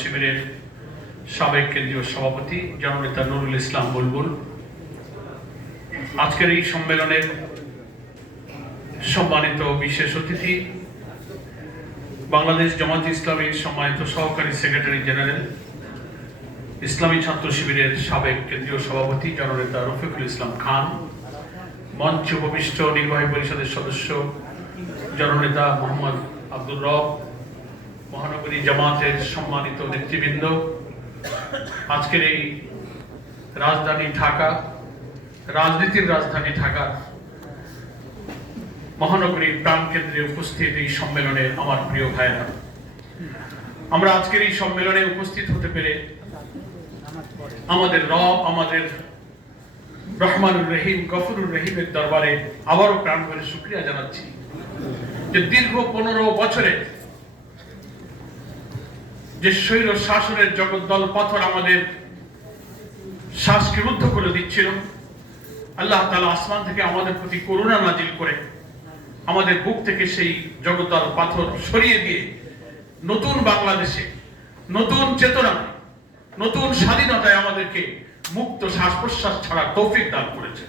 শিবিরের সাবেক কেন্দ্রীয় সভাপতি জননেতা নুরুল ইসলাম বুলবুল। আজকের এই সম্মেলনের সম্মানিত বিশেষ অতিথি বাংলাদেশ জামাত ইসলামীর সম্মানিত সহকারী সেক্রেটারি জেনারেল, ইসলামী ছাত্র শিবিরের সাবেক কেন্দ্রীয় সভাপতি জননেতা রফিকুল ইসলাম খান, মঞ্চ উপবিষ্ট নির্বাহী পরিষদের সদস্য জননেতা মোহাম্মদ আব্দুর রব মহানগরী জামাতের সম্মানিত নেতৃবৃন্দ, আজকের এই রাজধানী ঢাকা, রাজনীতির রাজধানী ঢাকা, মহানগরীর প্রাণকেন্দ্রে উপস্থিত এই সম্মেলনে আমার প্রিয় ভাইরা আমরা আজকের এই সম্মেলনে উপস্থিত হতে পেরে আমাদের রব, আমাদের রহমানুর রহিম, গফরুর রহিমের দরবারে আবারও প্রাণ ভরে শুক্রিয়া জানাচ্ছি যে দীর্ঘ পনেরো বছরে যে শৈল শাসনের জগদ্দল পাথর আমাদের শ্বাসকে রুদ্ধ করে দিচ্ছিল, আল্লাহ তালা আসমান থেকে আমাদের প্রতি করুণা নাজিল করে আমাদের বুক থেকে সেই জগদ্দল পাথর সরিয়ে দিয়ে নতুন বাংলাদেশে, নতুন চেতনা নতুন স্বাধীনতায় আমাদেরকে মুক্ত শ্বাস প্রশ্বাস ছাড়া তৌফিক দান করেছে।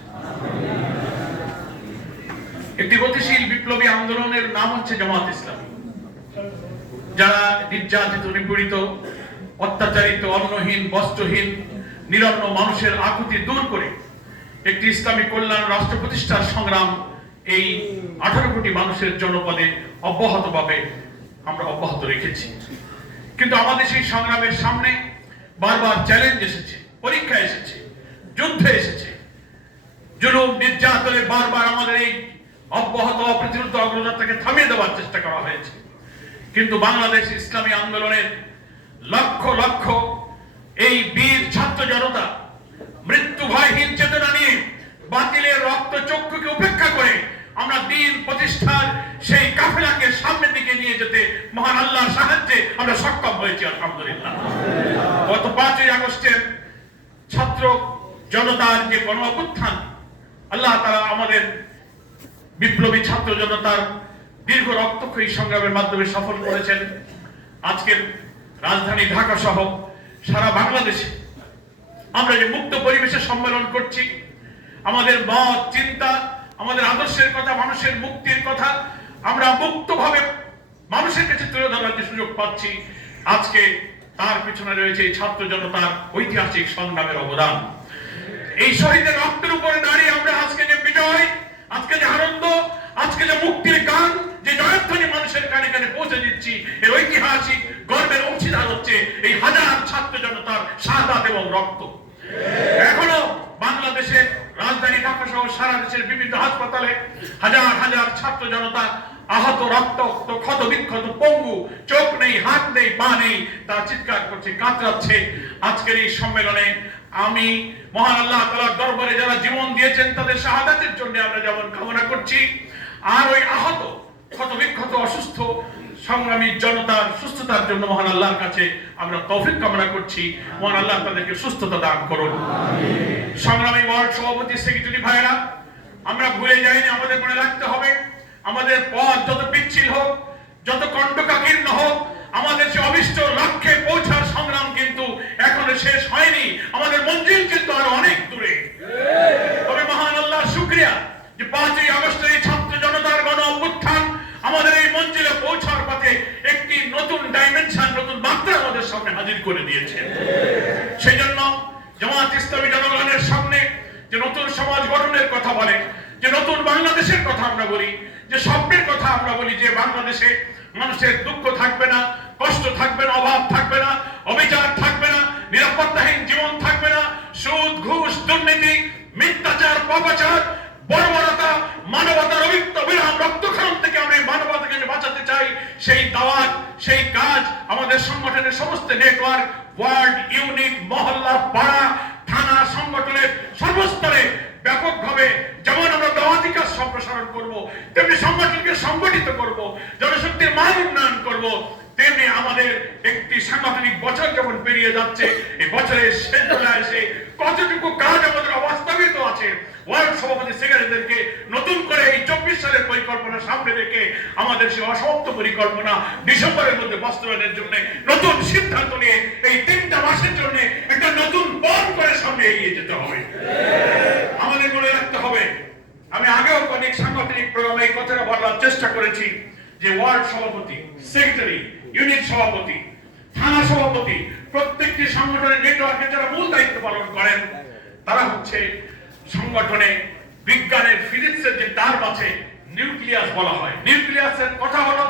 একটি গতিশীল বিপ্লবী আন্দোলনের নাম হচ্ছে জামাত ইসলামী। যারা নির্যাতিত, নিপীড়িত, অত্যাচারিত, অন্নহীন, বস্ত্রহীন, নিরন্ন মানুষের আকুতি দূর করে একটি ইসলামী কল্যাণ রাষ্ট্র প্রতিষ্ঠার সংগ্রাম এই আঠারো কোটি মানুষের জনপদে অব্যাহতভাবে আমরা অব্যাহত রেখেছি। কিন্তু আমাদের সেই সংগ্রামের সামনে বারবার চ্যালেঞ্জ এসেছে, পরীক্ষা এসেছে, যুদ্ধ এসেছে। জুলুম, নির্যাতনে বারবার আমাদের এই অব্যাহত, অপ্রতিরোধ অগ্রযাত্রাকে থামিয়ে দেওয়ার চেষ্টা করা হয়েছে। কিন্তু বাংলাদেশ ইসলামী আন্দোলনের লক্ষ লক্ষ এই বীর ছাত্র জনতা মৃত্যু ভয়হীন চেতনা নিয়ে বাতিলের রক্ত চক্ষুকে উপেক্ষা করে আমরা দিন প্রতিষ্ঠার সেই কাফেলাকে সামনের দিকে নিয়ে যেতে মহান আল্লাহর সাহায্যে আমরা সক্ষম হয়েছি, আলহামদুলিল্লাহ। গত পাঁচই আগস্টের ছাত্র জনতার যে গণ অভ্যুত্থান আল্লাহ তারা আমাদের বিপ্লবী ছাত্র জনতার দীর্ঘ রক্তক্ষয়ী সংগ্রামের মাধ্যমে সফল করেছেন। আজকের রাজধানী ঢাকা সহ সারা বাংলাদেশে আমরা যে মুক্ত পরিবেশে সম্মেলন করছি, আমাদের মত, চিন্তা, আমাদের আদর্শের কথা, মানুষের মুক্তির কথা, আমরা মুক্তভাবে মানুষের কাছে তুলে ধরার যে সুযোগ পাচ্ছি, আজকে তার পিছনে রয়েছে ছাত্র জনতার ঐতিহাসিক সংগ্রামের অবদান। এই শহীদের রক্তের উপরে দাঁড়িয়ে আমরা আজকে যে বিজয়, আজকে যে আনন্দ আজকে যে মুক্তির গান যে জয়ধ্বনি মানুষের কানে কানে পৌঁছে দিচ্ছি, এর ঐতিহাসিক গর্বের অংশীদার হচ্ছে এই হাজার ছাত্র জনতার শাহাদাত এবং রক্ত। এখনও বাংলাদেশের রাজধানী ঢাকা সহ সারা দেশের বিভিন্ন হাসপাতালে হাজার হাজার ছাত্র জনতা আহত রক্ত ক্ষত বিক্ষত, পঙ্গু, চোখ নেই, হাত নেই, পা নেই, তারা চিৎকার করছে, কাতরাচ্ছে। আজকের এই সম্মেলনে আমি মহান আল্লাহ তালার দরবারে যারা জীবন দিয়েছেন, তাদের শাহাদাতের জন্য আমরা যেমন কামনা করছি আর ওই আহত, ক্ষত বিক্ষত, অসুস্থ, সংগ্রামী জনতার সুস্থতার জন্য মহান আল্লাহর কাছে আমরা তৌফিক কামনা করছি। মহান আল্লাহ তাদেরকে সুস্থতা দান করুন। সংগ্রামী ওয়ার্ড সভাপতি, সেক্রেটারি ভাইরা আমরা ভুলে যাইনি, আমাদের মনে রাখতে হবে, আমাদের পথ যত পিচ্ছিল হোক, যত কণ্ঠকাকীর্ণ হোক, আমাদের সে অবিষ্ট লক্ষ্যে পৌঁছার সংগ্রাম কিন্তু এখনও শেষ হয়নি, আমাদের মঞ্জিল কিন্তু আরও অনেক দূরে। তবে মহান আল্লাহ, শুক্রিয়া যে পাঁচই আগস্টের এই অভ্যুত্থান আমাদের এই মঞ্জিলে পৌঁছার পথে একটি নতুন ডাইমেনশন নতুন মাত্রা আমাদের সামনে হাজির করে দিয়েছে। সেই জন্য জামাত ইসলামী জনগণের সামনে যে নতুন সমাজ গঠনের কথা বলে, যে নতুন বাংলাদেশের কথা আমরা বলি, যে স্বপ্নের কথা আমরা বলি, যে বাংলাদেশে মানুষের দুঃখ থাকবে না, কষ্ট থাকবে না, অভাব থাকবে না, অবিচার থাকবে না, নিরাপত্তাহীন জীবন থাকবে না, সুদ, ঘুষ, দুর্নীতি, মিথ্যাচার, পাপাচার বর্বরতা, মানবতার অভিক্ত বিরাম রক্তক্ষরণ থেকে আমরা এই মানবতাকে বাঁচাতে চাই। সেই দাওয়াত, সেই কাজ আমাদের সংগঠনের সমস্ত নেটওয়ার্ক ওয়ার্ড ইউনিট মহল্লা পাড়া, থানা সংগঠনের সর্বস্তরে ব্যাপকভাবে যেমন আমরা দাওয়াতি কাজ সম্প্রসারণ করব, তেমনি সংগঠনকে সংগঠিত করব, জনশক্তির মান উন্নয়ন করব। তেমনি আমাদের একটি সাংগঠনিক বছর যেমন পেরিয়ে যাচ্ছে, এই বছরের শেষ বেলা এসে কতটুকু কাজ আমাদের অবাস্তবিত আছে ওয়ার্ড সভাপতি সেক্রেটারিদেরকে নতুন করে এই চব্বিশ সালের পরিকল্পনা সামনে রেখে আমাদের অসমাপ্ত পরিকল্পনা ডিসেম্বরের মধ্যে বাস্তবায়নের জন্য নতুন সিদ্ধান্ত নিয়ে এই তিনটা মাসের জন্য একটা নতুন পথ করে সামনে এগিয়ে যেতে হবে। আমাদের মনে রাখতে হবে, আমি আগেও অনেক সাংগঠনিক প্রোগ্রামে এই কথাটা বলার চেষ্টা করেছি যে ওয়ার্ড সভাপতি, সেক্রেটারি ইউনিট সভাপতি, থানা সভাপতি, প্রত্যেকটি সংগঠনের নেটওয়ার্কে যারা মূল দায়িত্ব পালন করেন, তারা হচ্ছে সংগঠনে বিজ্ঞানের ফিজিক্সের যে টার্ম আছে, নিউক্লিয়াস বলা হয়। নিউক্লিয়াসের কথা হলো,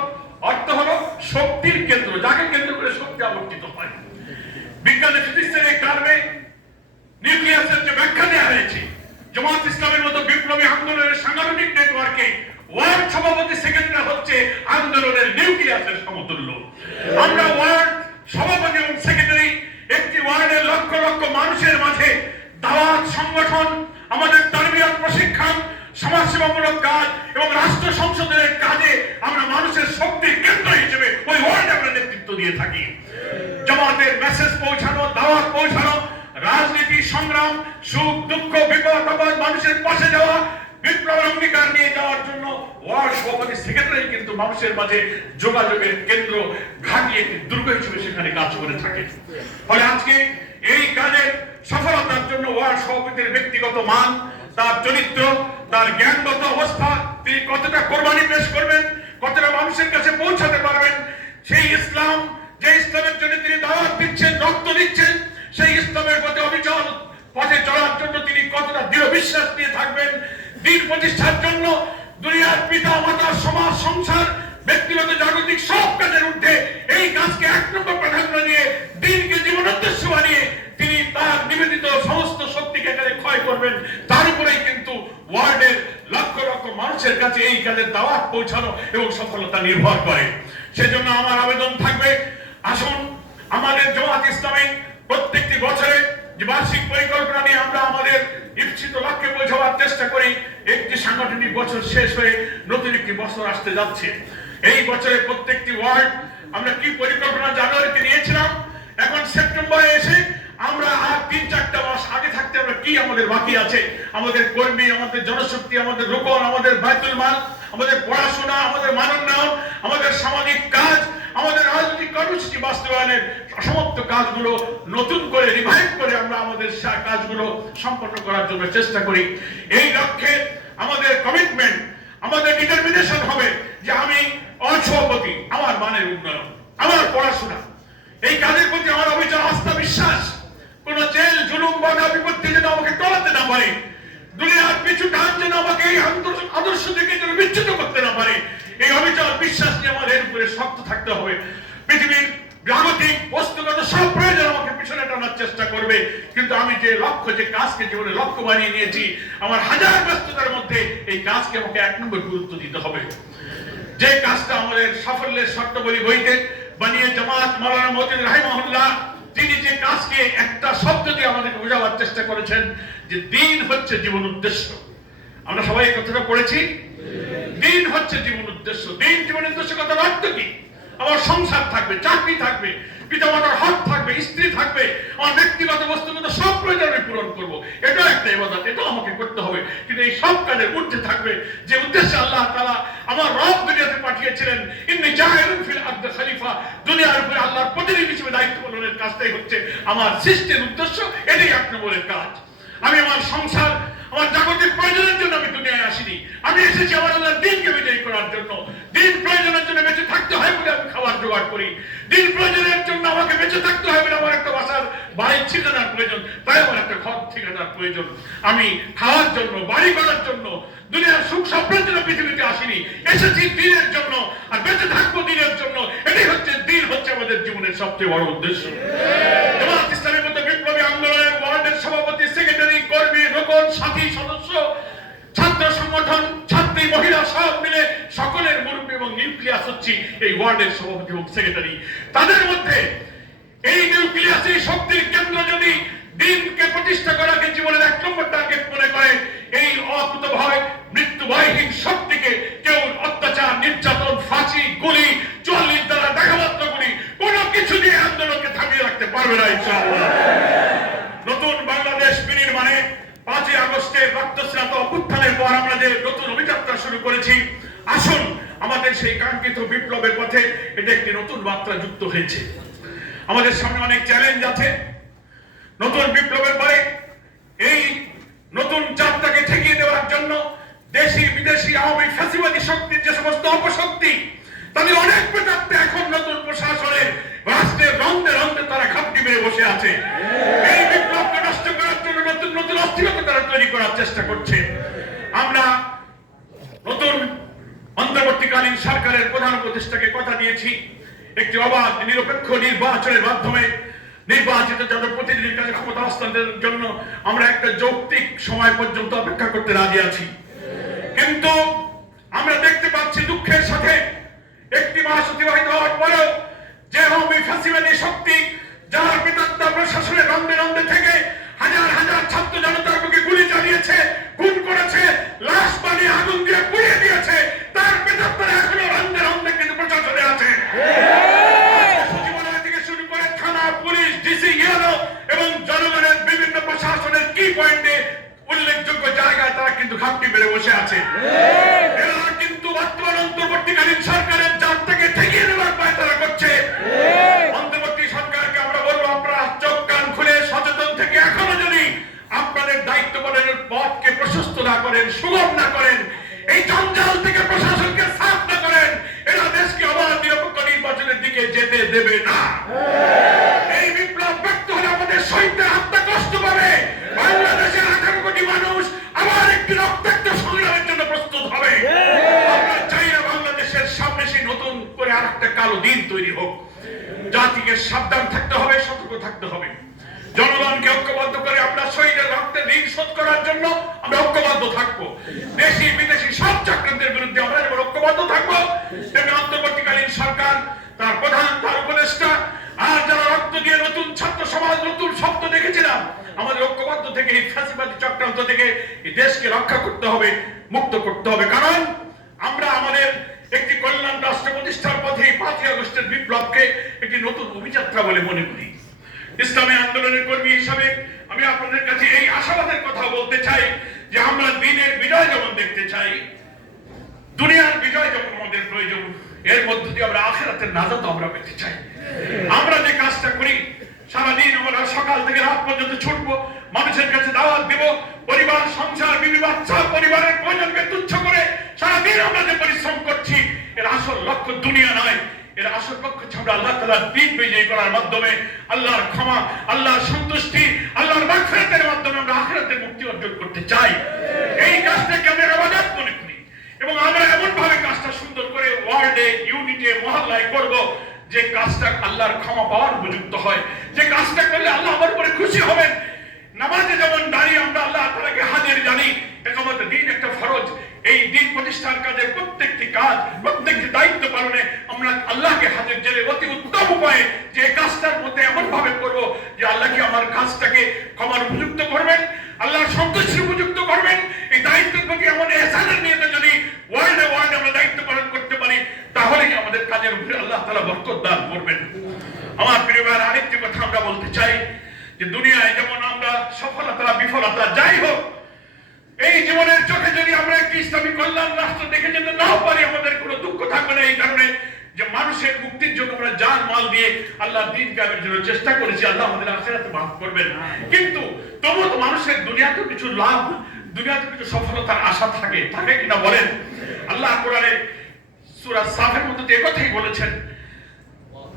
অর্থ হলো শক্তির কেন্দ্র, যাকে কেন্দ্র করে শক্তি আবর্তিত হয়। বিজ্ঞানের ফিজিক্সের এই টার্মে নিউক্লিয়াসের যে ব্যাখ্যা দেওয়া হয়েছে জামাত ইসলামের মতো বিপ্লবী আন্দোলনের সাংগঠনিক নেটওয়ার্কে ওয়ার্ড সভাপতি সেক্রেটারি হচ্ছে আন্দোলনের নিউক্লিয়াসের সমতুল্য। আমরা ওয়ার্ড সভাপতি এবং সেক্রেটারি একটি ওয়ার্ডের লক্ষ লক্ষ মানুষের মাঝে দাওয়াত, সংগঠন, আমাদের তারবিয়াত প্রশিক্ষণ, সমাজসেবামূলক কাজ এবং রাষ্ট্র সংসদের কাজে আমরা মানুষের শক্তির কেন্দ্র হিসেবে ওই ওয়ার্ডে আমরা নেতৃত্ব দিয়ে থাকি। জামাতের মেসেজ পৌঁছানো, দাওয়াত পৌঁছানো, রাজনীতি, সংগ্রাম, সুখ, দুঃখ, বিপদ মানুষের পাশে যাওয়া বিপ্লবের অঙ্গীকার নিয়ে যাওয়ার জন্য ওয়ার্ড সভাপতি সেক্রেটারি কিন্তু মানুষের মাঝে যোগাযোগের কেন্দ্র ঘাটিয়ে একটি দুর্গ হিসেবে সেখানে কাজ করে থাকে। ফলে আজকে এই কাজের সফলতার জন্য ওয়ার্ড সভাপতির ব্যক্তিগত মান, তার চরিত্র, তার জ্ঞানগত অবস্থা, তিনি কতটা কোরবানি পেশ করবেন, কতটা মানুষের কাছে পৌঁছাতে পারবেন, সেই ইসলাম, যে ইসলামের জন্য তিনি দাওয়াত দিচ্ছেন, রক্ত দিচ্ছেন, সেই ইসলামের প্রতি অবিচল পথে চলার জন্য তিনি কতটা দৃঢ় বিশ্বাস নিয়ে থাকবেন দিন প্রতিষ্ঠার জন্য দুনিয়ার পিতা, মাতা, সমাজ, সংসার, ব্যক্তিগত, জাগতিক সব কাজের ঊর্ধ্বে এই কাজকে এক নম্বর প্রাধান্য দিয়ে দিনকে জীবন উদ্দেশ্য বানিয়ে তিনি তার নিবেদিত সমস্ত শক্তিকে এখানে ক্ষয় করবেন। তার উপরেই কিন্তু ওয়ার্ল্ডের লক্ষ লক্ষ মানুষের কাছে এই কাজের দাওয়াত পৌঁছানো এবং সফলতা নির্ভর করে। সেজন্য আমার আবেদন থাকবে, আসুন আমাদের জামাত ইসলামী প্রত্যেকটি বছরে বার্ষিক পরিকল্পনা নিয়ে আমরা আমাদের ইচ্ছিত লক্ষ্যে পৌঁছাবার চেষ্টা করি একটি সাংগঠনিক বছর শেষ হয়ে নতুন একটি বছর আসতে যাচ্ছে। এই বছরে প্রত্যেকটি ওয়ার্ড আমরা কি পরিকল্পনা জানুয়ারিতে নিয়েছিলাম? এখন সেপ্টেম্বরে এসে আমরা আর তিন চারটা মাস আগে থাকতে আমরা কি আমাদের বাকি আছে? আমাদের কর্মী, আমাদের জনশক্তি, আমাদের রোকন, আমাদের বায়তুল মাল, আমাদের পড়াশোনা, আমাদের মানোন্নয়ন আমাদের সামাজিক কাজ আমাদের রাজনৈতিক কর্মসূচি বাস্তবায়নের সমস্ত কাজগুলো নতুন করে রিভাইভ করে আমরা আমাদের কাজগুলো সম্পন্ন করার জন্য চেষ্টা করি। এই লক্ষ্যে আমাদের কমিটমেন্ট আমাদের ডিটারমিনেশন হবে যে আমি অসভাপতি আমার মানের উন্নয়ন, আমার পড়াশোনা, এই কাজের প্রতি আমার অবিচল আস্থা, বিশ্বাস, কোন জেল, জুলুম, বাধা, বিপত্তি যেন আমাকে টলাতে না পারে, দুনিয়ার পিছু টান যেন আমাকে এই আদর্শ- থেকে যেন বিচ্যুত করতে না পারে এই অবিচল বিশ্বাস নিয়ে আমার এর উপরে শক্ত থাকতে হবে। পৃথিবীর জাগতিক বস্তুগত সব প্রয়োজন আমাকে পিছনে টানার চেষ্টা করবে। কিন্তু আমি যে লক্ষ্য, যে কাজকে জীবনে লক্ষ্য বানিয়ে নিয়েছি, আমার হাজার ব্যস্ততার মধ্যে এই কাজকে আমাকে এক নম্বর গুরুত্ব দিতে হবে। যে কাজটা আমাদের সাফল্যের শর্তাবলী বইতে বানিয়ে জামাত মাওলানা মতিন রাহিমাহুল্লাহ তিনি যে কাজকে একটা শব্দ দিয়ে আমাদেরকে বোঝাবার চেষ্টা করেছেন, যে দিন হচ্ছে জীবন উদ্দেশ্য। আমরা সবাই কথাটা পড়েছি? দিন হচ্ছে জীবন উদ্দেশ্য। দিন জীবন উদ্দেশ্য কথা অর্থ কি? আমার সংসার থাকবে, চাকরি থাকবে, পিতামাতার হক থাকবে, স্ত্রী থাকবে, আমার ব্যক্তিগত বস্তুগত সব প্রয়োজন আমি পূরণ করব। একটা ইবাদত এটা আমাকে করতে হবে। কিন্তু এই সব কাজের ঊর্ধ্বে থাকবে যে উদ্দেশ্যে আল্লাহ তাআলা আমার রব দুনিয়াতে পাঠিয়েছিলেন। ইন্নি জাহিলুন ফিল আরদি খলিফা। দুনিয়ার উপরে আল্লাহর প্রতিনিধি হিসেবে দায়িত্ব পালনের কাজটাই হচ্ছে আমার সৃষ্টির উদ্দেশ্য, এটাই এক নম্বরের কাজ। আমি আমার সংসার আমার জাগতিক প্রয়োজনের জন্য আমি দুনিয়ায় আসিনি। আমি এসেছি আমার আল্লাহর দিনকে বিজয়ী করার জন্য। দিন প্রয়োজনের জন্য বেঁচে থাকতে হয় বলে আমি খাবার জোগাড় করি। দিন প্রয়োজনের জন্য আমাকে বেঁচে থাকতে হয় বলে আমার একটা বাসার ঠিকানার প্রয়োজন। তাই আমার একটা ঘর ঠিকানার প্রয়োজন। আমি খাওয়ার জন্য, বাড়ি করার জন্য, দুনিয়ার সুখ স্বপ্নের জন্য পৃথিবীতে আসিনি। এসেছি দিনের জন্য আর বেঁচে থাকব দিনের জন্য। এটাই হচ্ছে, দিন হচ্ছে আমাদের জীবনের সবচেয়ে বড় উদ্দেশ্য। জামাত ইসলামের মতো বিপ্লবী আন্দোলনের ওয়ার্ডের সভাপতি, সেক্রেটারি, কর্মী রোকন সাথী সদস্য, ছাত্র সংগঠন, ছাত্রী, মহিলা সব মিলে সকলের মুরব্বী এবং নিউক্লিয়াস হচ্ছে এই ওয়ার্ডের সভাপতি এবং সেক্রেটারি। তাদের মধ্যে এই নিউক্লিয়াস এই শক্তির কেন্দ্র যদি দিনকে প্রতিষ্ঠা করাকে জীবনের এক নম্বর টার্গেট মনে করে, এই অকুত ভয়, মৃত্যু ভয়হীন শক্তিকে কেউ অত্যাচার, নির্যাতন, ফাঁসি, গুলি চল্লিশ দ্বারা দেখামাত্র গুলি কোনো কিছু দিয়ে আন্দোলনকে থামিয়ে রাখতে পারবে না ইনশাআল্লাহ নতুন বাংলাদেশ বিনির্মাণে পাঁচই আগস্টের রক্তস্নাত অভ্যুত্থানের পর আমরা যে নতুন অভিযাত্রা শুরু করেছি, আসুন আমাদের সেই কাঙ্ক্ষিত বিপ্লবের পথে এটা একটি নতুন মাত্রা যুক্ত হয়েছে। আমাদের সামনে অনেক চ্যালেঞ্জ আছে। নতুন বিপ্লবের পরে এই নতুন যাত্রাকে ঠেকিয়ে দেওয়ার জন্য দেশি, বিদেশি, আওয়ামী, ফ্যাসিবাদী শক্তির যে সমস্ত অপশক্তি, তাদের অনেক প্রেতাত্মা এখন নতুন প্রশাসনের রাষ্ট্রের রন্ধে রন্ধে তারা খাপটি মেরে বসে আছে। এই বিপ্লবকে নষ্ট করার জন্য নতুন নতুন অস্থিরতা তারা তৈরি করার চেষ্টা করছে। আমরা নতুন অন্তর্বর্তীকালীন সরকারের প্রধান উপদেষ্টাকে কথা দিয়েছি। একটি অবাধ, নিরপেক্ষ নির্বাচনের মাধ্যমে নির্বাচিত জনপ্রতিনিধির কাছে ক্ষমতা হস্তান্তরের জন্য আমরা একটা যৌক্তিক সময় পর্যন্ত অপেক্ষা করতে রাজি আছি। কিন্তু আমরা দেখতে পাচ্ছি দুঃখের সাথে একটি মাস অতিবাহিত হওয়ার পরেও যে হোমি ফ্যাসিবাদী শক্তি যারা পিতাত্তা প্রশাসনের রন্ধে রন্ধে থেকে হাজার হাজার ছাত্র জনতার বুকে গুলি চালিয়েছে, খুন করেছে, লাশ বানিয়ে আগুন দিয়ে পুড়িয়ে দিয়েছে, তার পিতাত্তারা এখনও রন্ধে রন্ধে কিন্তু প্রশাসনে আছে। সচিবালয় থেকে শুরু করে থানা, পুলিশ, ডিসি ইয়েলো এবং জনগণের বিভিন্ন প্রশাসনের কি পয়েন্টে উল্লেখযোগ্য জায়গায় তারা কিন্তু ঘাপটি মেরে বসে আছে। এরা কিন্তু বর্তমান অন্তর্বর্তীকালীন সরকারের পালনের পথকে প্রশস্ত না করেন, সুগম না করেন, এই জঞ্জাল থেকে প্রশাসনকে সাফ না করেন, এরা দেশকে অবাধ নিরপেক্ষ নির্বাচনের দিকে যেতে দেবে না। এই বিপ্লব ব্যক্ত হলে আমাদের শহীদদের আত্মা কষ্ট পাবে। বাংলাদেশের আঠারো কোটি মানুষ আবার একটি রক্তাক্ত সংগ্রামের জন্য প্রস্তুত হবে। আমরা চাই না বাংলাদেশের সামনে সেই নতুন করে আর একটা কালো দিন তৈরি হোক। জাতিকে সাবধান থাকতে হবে, সতর্ক থাকতে হবে। জনগণকে ঐক্যবদ্ধ করে আমরা শহীদের রক্তের ঋণ শোধ করার জন্য আমরা ঐক্যবদ্ধ থাকব। দেশি, বিদেশি সব চক্রান্তের বিরুদ্ধে আমরা যেমন ঐক্যবদ্ধ থাকব, তেমনি অন্তর্বর্তীকালীন সরকার, তার প্রধান, তার উপদেষ্টা, আর যারা রক্ত দিয়ে নতুন ছাত্র সমাজ, নতুন শব্দ দেখেছিলাম, আমাদের ঐক্যবদ্ধ থেকে, এই ফাঁসিবাদী চক্রান্ত থেকে এই দেশকে রক্ষা করতে হবে, মুক্ত করতে হবে। কারণ আমরা আমাদের একটি কল্যাণ রাষ্ট্র প্রতিষ্ঠার পথে পাঁচই আগস্টের বিপ্লবকে একটি নতুন অভিযাত্রা বলে মনে করি। ইসলামী আন্দোলনের কর্মী হিসাবে আমি আপনাদের কাছে এই আশাবাদের কথা বলতে চাই যে আমরা দিনের বিজয় যেমন দেখতে চাই, দুনিয়ার বিজয় যেমন আমাদের প্রয়োজন, এর মধ্য দিয়ে আমরা আখেরাতের নাজাত আমরা পেতে চাই। আমরা যে কাজটা করি, সারাদিন আমরা সকাল থেকে রাত পর্যন্ত ছুটবো, মানুষের কাছে দাওয়াত দিব, পরিবার, সংসার, বিবি, বাচ্চা, পরিবারের প্রয়োজনকে তুচ্ছ করে সারাদিন আমরা যে পরিশ্রম করছি, এর আসল লক্ষ্য দুনিয়া নয় এর আসল লক্ষ্য হচ্ছে আমরা আল্লাহ তালার দিন বিজয়ী করার মাধ্যমে আল্লাহর ক্ষমা, আল্লাহর সন্তুষ্টি, আল্লাহর মাগফিরাতের মাধ্যমে আমরা আখিরাতের মুক্তি অর্জন করতে চাই। এই কাজটাকে আমরা আবাদাত মনে করি? এবং আমরা এমন ভাবে কাজটা সুন্দর করে ওয়ার্ডে ইউনিটে, মহল্লায় করব যে কাজটা আল্লাহর ক্ষমা পাওয়ার উপযুক্ত হয়। যে কাজটা করলে আল্লাহ আমার উপরে খুশি হবেন। নামাজে যেমন দাঁড়িয়ে আমরা আল্লাহ তালাকে হাজির জানি, একামত দিন একটা ফরজ। এই দিন প্রতিষ্ঠার কাজে প্রত্যেকটি কাজ, প্রত্যেকটি দায়িত্ব পালনে আমরা আল্লাহকে হাজির জেনে অতি উত্তম উপায়ে যে কাজটার মধ্যে এমন ভাবে করব যে আল্লাহকে আমার কাজটাকে ক্ষমার উপযুক্ত করবেন? আল্লাহর সন্তুষ্টির উপযুক্ত করবেন? এই দায়িত্বের প্রতি এমন এহসানের নিয়ে যদি ওয়ার্ল্ডে ওয়ার্ল্ডে আমরা দায়িত্ব পালন করতে পারি, তাহলেই আমাদের কাজের উপরে আল্লাহ তালা বরকত দান করবেন। আমার প্রিয় আরেকটি কথা আমরা বলতে চাই, যে দুনিয়ায় যেমন আমরা সফলতা, বিফলতা যাই হোক এই জীবনের চোখে যদি আমরা একটি ইসলামী কল্যাণ রাষ্ট্র দেখে যেতে নাও পারি আমাদের কোনো দুঃখ থাকবে না। এই কারণে যে মানুষের মুক্তির জন্য আমরা জান মাল দিয়ে আল্লাহ দিন কামের জন্য চেষ্টা করেছি আল্লাহ আমাদের আখেরাতে মাফ করবেন। কিন্তু তবুও তো মানুষের দুনিয়াতে কিছু লাভ দুনিয়াতে কিছু সফলতার আশা থাকে থাকে কিনা বলেন? আল্লাহ কোরআনে সূরা সাফের মধ্যে তো একথাই বলেছেন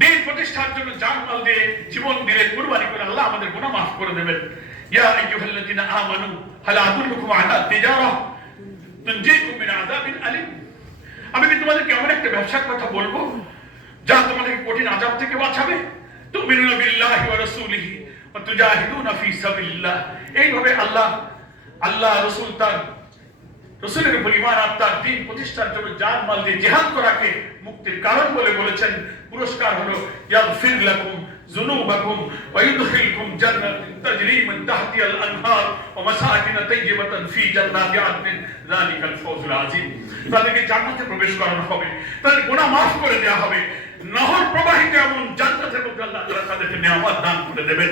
দিন প্রতিষ্ঠার জন্য জান মাল দিয়ে জীবন দিয়ে কুরবানি করে আল্লাহ আমাদের গুনাহ মাফ করে দেবেন। ইয়া الذين آمنوا هل أدلكم على তিজারা تنجيكم من عذاب أليم আমি কি তোমাদেরকে এমন একটা ব্যবসার কথা বলব যা তোমাদেরকে কঠিন আজাব থেকে বাঁচাবে? তুমিনুনা বিল্লাহি ওয়া রাসূলিহি ওয়া এইভাবে আল্লাহ আল্লাহ রাসূল তার রসুলের আর তার দিন প্রতিষ্ঠার জন্য জান মাল দিয়ে জিহাদ করাকে মুক্তির কারণ বলে বলেছেন। পুরস্কার হলো লাকুম তাজরি মিন আল-আনহার ওয়া মাসাকিন তাইয়্যিবাতান ফি আদনিন। যালিকাল ফাওজুল তাদেরকে জান্নাতে প্রবেশ করানো হবে। তাদের গুনাহ মাফ করে দেওয়া হবে। নহর প্রবাহিত এমন জান্নাতের মধ্যে আল্লাহ তাআলা তাদেরকে দান করে দেবেন।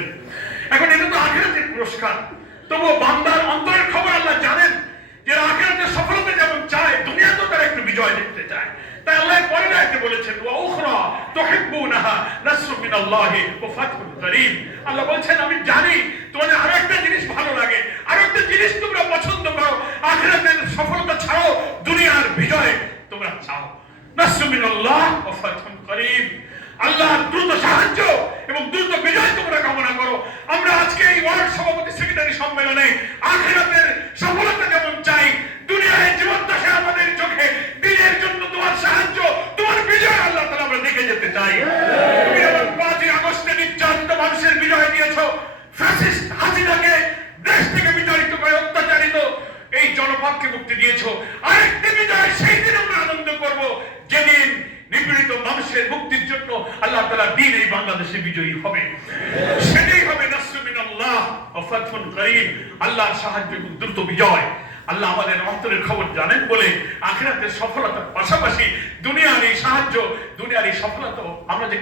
এখন এটা তো আখিরাতের পুরস্কার। তবুও বান্দার অন্তরের খবর আল্লাহ জানেন। যে আখিরাতের সফলতা যেমন চায়, দুনিয়াতেও তারা একটু বিজয় দেখতে চায়। তাই আল্লাহ পরে আয়াতে বলেছেন, ওয়া উখরা তুহিব্বুনাহা নাসরুম মিনাল্লাহি ওয়া ফাতহুন করিম। আল্লাহ বলছেন, আমি জানি তোমাদের আরও একটা জিনিস ভালো লাগে। আরও একটা জিনিস তোমরা পছন্দ করো। আখিরাতের সফলতা ছাড়াও দুনিয়ার বিজয় তোমরা চাও। নাসরু মিনাল্লাহ ওয়া ফাতহুন করিব আল্লাহ দ্রুত সাহায্য এবং দ্রুত বিজয় তোমরা কামনা করো। আমরা আজকে এই ওয়ার্ল্ড সভাপতি সেক্রেটারি সম্মেলনে আখেরাতের সফলতা যেমন চাই, দুনিয়ায় জীবন দশে আমাদের চোখে, দিনের জন্য তোমার সাহায্য, তোমার বিজয় আল্লাহ তালা আমরা দেখে যেতে চাই। পাঁচই আগস্টে নির্যাতিত মানুষের বিজয় দিয়েছ ফ্যাসিস্ট হাসিনাকে দেশ থেকে বিতাড়িত করে অত্যাচারিত এই জনপদকে মুক্তি দিয়েছ আরেকটি বিজয় সেই দিন আমরা আনন্দ করব যেদিন নিপীড়িত মানুষের মুক্তির জন্য আল্লাহ তাআলা দিন এই বাংলাদেশে বিজয়ী হবে। সেটাই হবে আল্লাহর সাহায্য এবং দ্রুত বিজয়। আল্লাহ আমাদের অন্তরের খবর জানেন বলে আখিরাতের সফলতার পাশাপাশি দুনিয়ার এই সাহায্য, দুনিয়ার এই সফলতা আমরা যে